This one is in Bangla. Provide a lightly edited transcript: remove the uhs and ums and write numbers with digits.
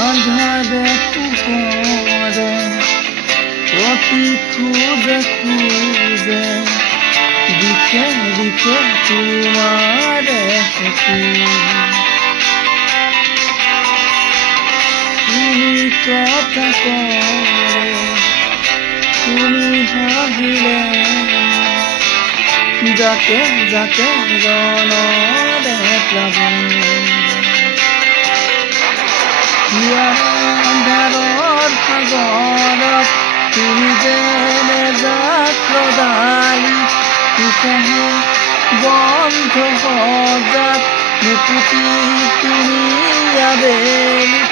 আঁধারে পুকুরে প্রতি খুঁজে খুঁজে দিকে দিকে তোমার তুমি কথা করে তুমি হাসিলে যাকে যাকে রণরে প্লাবন আন্ধাৰৰ সাগৰত তুমি যেনে যাত্ৰদাৰী পিছহে বন্ধ সজাত নুপুতি তুমি আবেলি